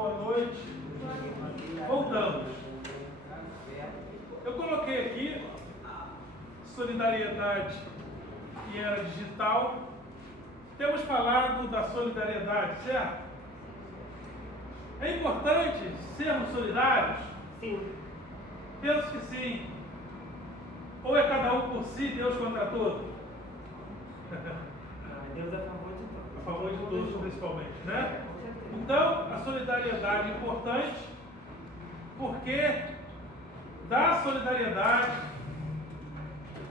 boa noite. Voltamos. Eu coloquei aqui solidariedade e era digital. Temos falado da solidariedade, certo? É importante sermos solidários? Sim. Penso que sim. Ou é cada um por si, Deus contra todos? Deus é a favor de todos. A favor de todos, principalmente, né? Com certeza. Então, a solidariedade é importante porque da solidariedade,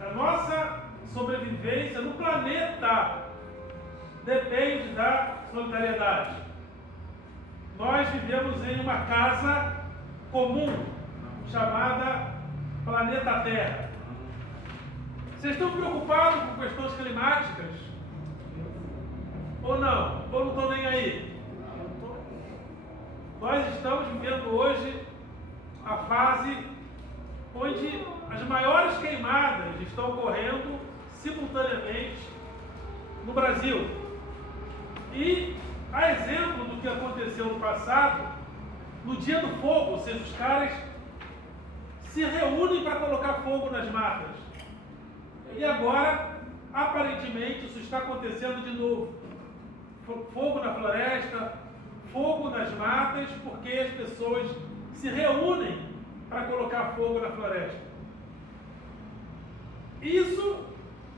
a nossa sobrevivência no planeta depende da solidariedade. Nós vivemos em uma casa comum chamada Planeta Terra. Vocês estão preocupados com questões climáticas? Ou não? Ou não estão nem aí? Nós estamos vivendo hoje a fase onde as maiores queimadas estão ocorrendo simultaneamente no Brasil. E, a exemplo do que aconteceu no passado, no Dia do Fogo, ou seja, os caras se reúnem para colocar fogo nas matas. E agora, aparentemente, isso está acontecendo de novo. Fogo na floresta, fogo nas matas, porque as pessoas se reúnem para colocar fogo na floresta. Isso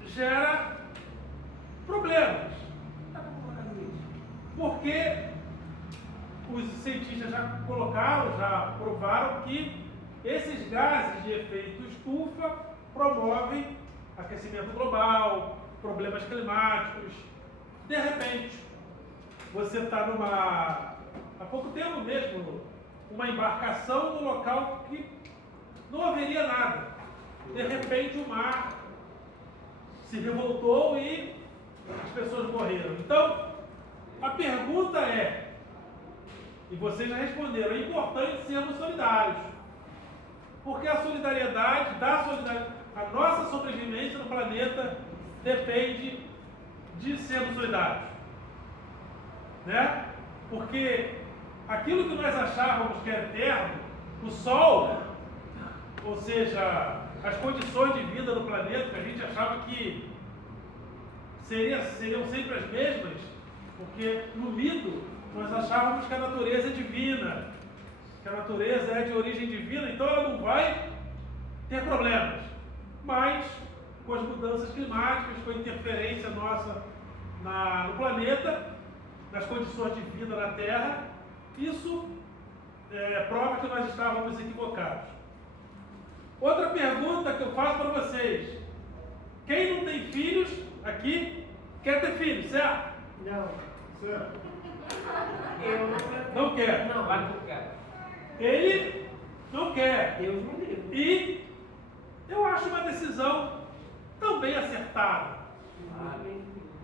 gera problemas, porque os cientistas já colocaram, já provaram que esses gases de efeito estufa promovem aquecimento global, problemas climáticos. De repente, você está há pouco tempo mesmo, uma embarcação no local que não haveria nada. De repente o mar se revoltou e as pessoas morreram. Então, a pergunta é, e vocês já responderam, é importante sermos solidários. Porque a solidariedade, a nossa sobrevivência no planeta depende de sermos solidários. Né? Porque aquilo que nós achávamos que era eterno, o Sol, ou seja, as condições de vida no planeta, que a gente achava que seriam sempre as mesmas, porque no mito nós achávamos que a natureza é divina, que a natureza é de origem divina, então ela não vai ter problemas. Mas, com as mudanças climáticas, com a interferência nossa no planeta, nas condições de vida na Terra, isso prova que nós estávamos equivocados. Outra pergunta que eu faço para vocês: quem não tem filhos aqui quer ter filhos, certo? Não. Certo. Eu Não quer. Não, Vai que eu quero. Ele não quer. Deus me livre. E eu acho uma decisão também acertada.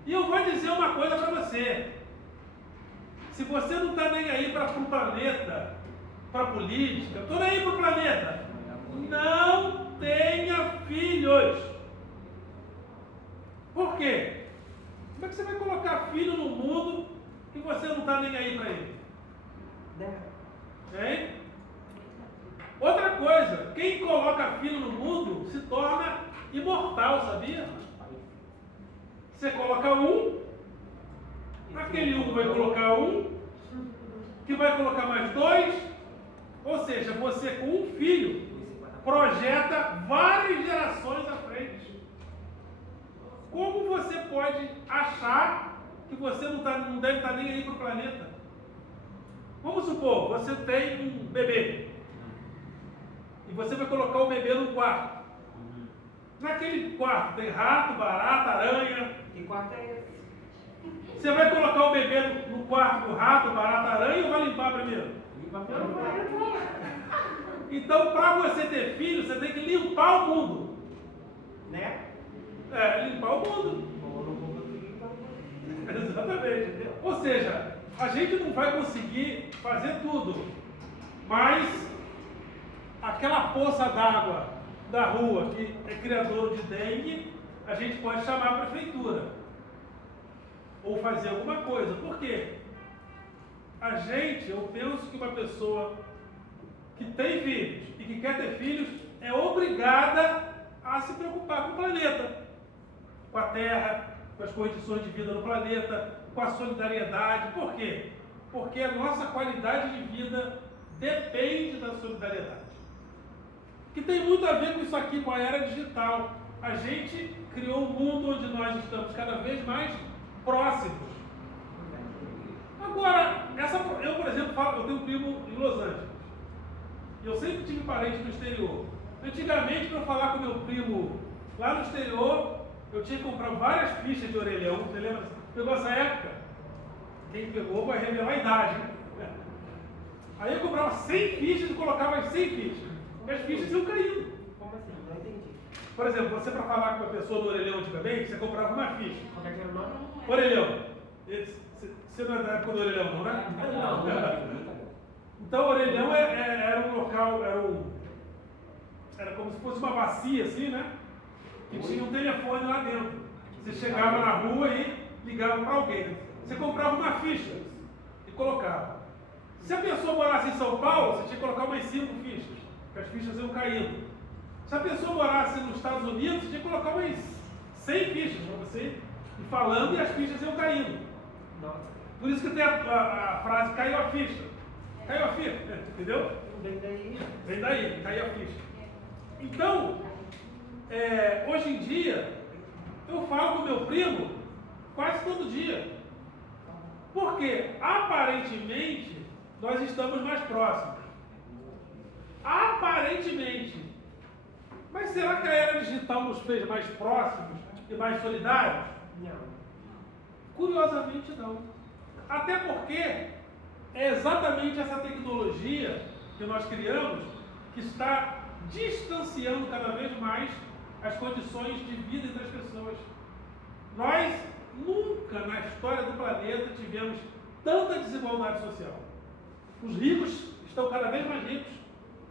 E eu vou dizer uma coisa para você. Se você não está nem aí para o planeta, para a política, estou nem aí para o planeta, não tenha filhos. Por quê? Como é que você vai colocar filho no mundo que você não está nem aí para ele? Hein? Outra coisa, quem coloca filho no mundo se torna imortal, sabia? Você coloca um, aquele um vai colocar um, que vai colocar mais dois, ou seja, você com um filho projeta várias gerações à frente. Como você pode achar que você não deve estar nem aí para o planeta? Vamos supor, você tem um bebê e você vai colocar o bebê no quarto. Naquele quarto tem rato, barata, aranha. Que quarto é esse? Você vai colocar o bebê no quarto do rato, barata, aranha ou vai limpar primeiro? Eu não vou. Então, para você ter filho, você tem que limpar o mundo. Né? Limpar o mundo. Exatamente. Ou seja, a gente não vai conseguir fazer tudo, mas aquela poça d'água da rua que é criador de dengue, a gente pode chamar a prefeitura ou fazer alguma coisa. Por quê? eu penso que uma pessoa que tem filhos e que quer ter filhos é obrigada a se preocupar com o planeta, com a Terra, com as condições de vida no planeta, com a solidariedade. Por quê? Porque a nossa qualidade de vida depende da solidariedade. Que tem muito a ver com isso aqui, com a era digital. A gente criou um mundo onde nós estamos cada vez mais próximos. Agora, eu, por exemplo, eu tenho um primo em Los Angeles. E eu sempre tive parente no exterior. Antigamente, para falar com meu primo lá no exterior, eu tinha que comprar várias fichas de orelhão. Você lembra? Pegou essa época? Quem pegou vai revelar a idade. Né? Aí eu comprava 100 fichas e colocava as 100 fichas. E as fichas iam caindo. Como assim? Não entendi. Por exemplo, você para falar com uma pessoa no orelhão antigamente, você comprava uma ficha. Qual que era o nome? Orelhão. Você não é da época do orelhão, não, né? Não. Então, o orelhão era um local, era como se fosse uma bacia, assim, né? Que tinha um telefone lá dentro. Você chegava na rua e ligava para alguém. Você comprava uma ficha e colocava. Se a pessoa morasse em São Paulo, você tinha que colocar umas 5 fichas, porque as fichas iam caindo. Se a pessoa morasse nos Estados Unidos, você tinha que colocar umas 100 fichas para você ir falando e as fichas iam caindo. Por isso que tem a frase, caiu a ficha. Caiu a ficha, entendeu? Vem daí. Vem daí, caiu a ficha. Então, hoje em dia, eu falo com meu primo quase todo dia. Porque, aparentemente, nós estamos mais próximos. Aparentemente. Mas será que a era digital nos fez mais próximos e mais solidários? Não. Curiosamente, não. Até porque é exatamente essa tecnologia que nós criamos que está distanciando cada vez mais as condições de vida entre as pessoas. Nós nunca na história do planeta tivemos tanta desigualdade social. Os ricos estão cada vez mais ricos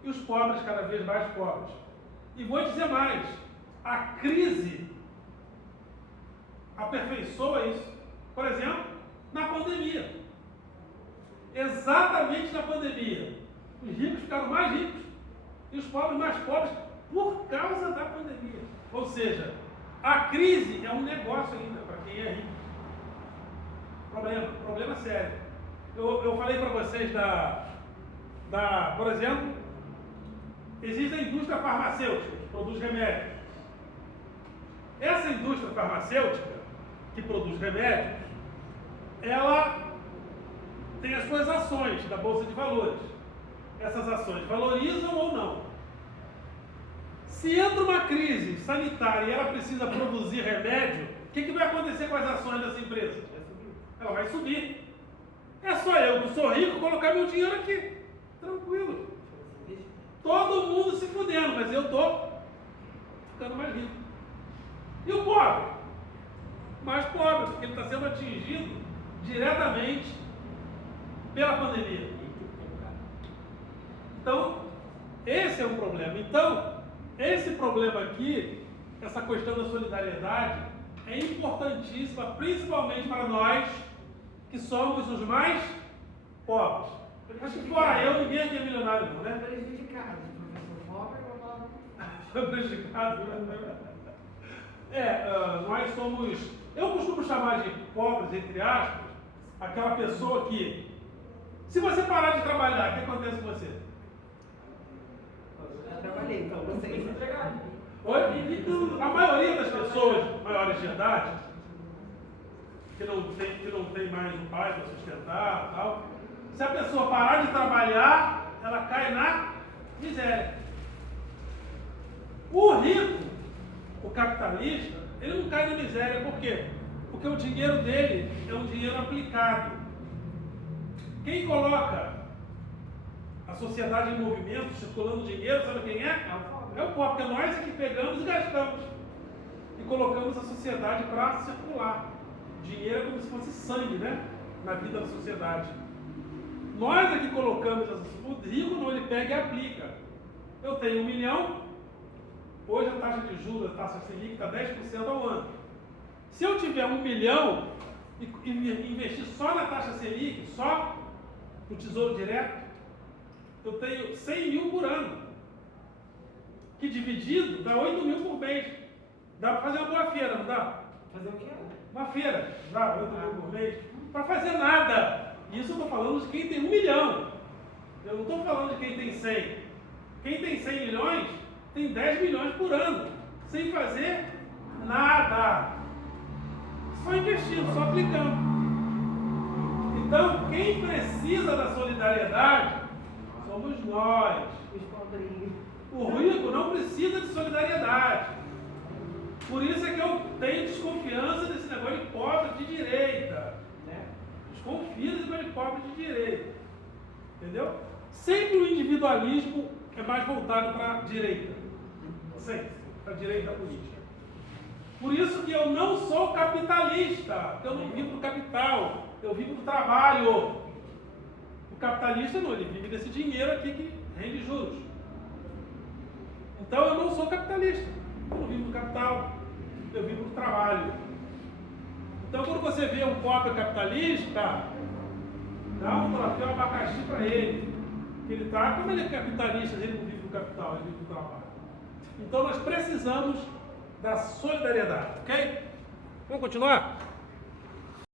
e os pobres cada vez mais pobres. E vou dizer mais, a crise aperfeiçoa isso. Por exemplo, na pandemia. Exatamente na pandemia. Os ricos ficaram mais ricos e os pobres mais pobres por causa da pandemia. Ou seja, a crise é um negócio ainda para quem é rico. Problema sério. Eu falei para vocês por exemplo, existe a indústria farmacêutica que produz remédios. Essa indústria farmacêutica que produz remédios, ela tem as suas ações da Bolsa de Valores. Essas ações valorizam ou não. Se entra uma crise sanitária e ela precisa produzir remédio, o que vai acontecer com as ações dessa empresa? Ela vai subir. É só eu, que sou rico, colocar meu dinheiro aqui. Tranquilo. Todo mundo se fudendo, mas eu estou ficando mais rico. E o pobre? Mais pobre, porque ele está sendo atingido diretamente pela pandemia. Então, esse é um problema. Então, esse problema aqui, essa questão da solidariedade, é importantíssima, principalmente para nós, que somos os mais pobres. Acho que fora eu, ninguém aqui é milionário, não, né? Prejudicado. Professor pobre, eu vou Foi prejudicado. Nós somos... Eu costumo chamar de pobres, entre aspas, aquela pessoa que... Se você parar de trabalhar, o que acontece com você? Eu trabalhei, então você é empregado. A maioria das pessoas maiores de idade, que não tem mais um pai para sustentar e tal, se a pessoa parar de trabalhar, ela cai na miséria. O rico, o capitalista, ele não cai na miséria. Por quê? Porque o dinheiro dele é um dinheiro aplicado. Quem coloca a sociedade em movimento, circulando dinheiro, sabe quem é? É o pobre, porque nós é que pegamos e gastamos. E colocamos a sociedade para circular. Dinheiro é como se fosse sangue, né? Na vida da sociedade. Nós é que colocamos, o rico não, ele pega e aplica. Eu tenho 1 milhão, hoje a taxa de juros, a taxa Selic está 10% ao ano. Se eu tiver 1 milhão e investir só na taxa Selic, só no Tesouro Direto, eu tenho 100 mil por ano, que dividido dá 8 mil por mês. Dá para fazer uma boa feira, não dá? Fazer o quê? Uma feira, dá 8 mil por mês, para fazer nada. Isso eu estou falando de quem tem 1 milhão. Eu não estou falando de quem tem 100. Quem tem 100 milhões tem 10 milhões por ano, sem fazer nada. Só investindo, só aplicando. Então, quem precisa da solidariedade somos nós. Os pobrinhos. O rico não precisa de solidariedade. Por isso é que eu tenho desconfiança desse negócio de pobre de direita. Né? Desconfio desse negócio de pobre de direita. Entendeu? Sempre o individualismo é mais voltado para a direita. Sempre, para a direita política. Por isso que eu não sou capitalista. Eu não vivo do capital. Eu vivo do trabalho. O capitalista não, ele vive desse dinheiro aqui que rende juros. Então eu não sou capitalista. Eu não vivo do capital. Eu vivo do trabalho. Então quando você vê um pobre capitalista, dá um troféu abacaxi para ele. Ele está, como ele é capitalista, ele não vive do capital, ele vive do trabalho. Então nós precisamos da solidariedade, ok? Vamos continuar?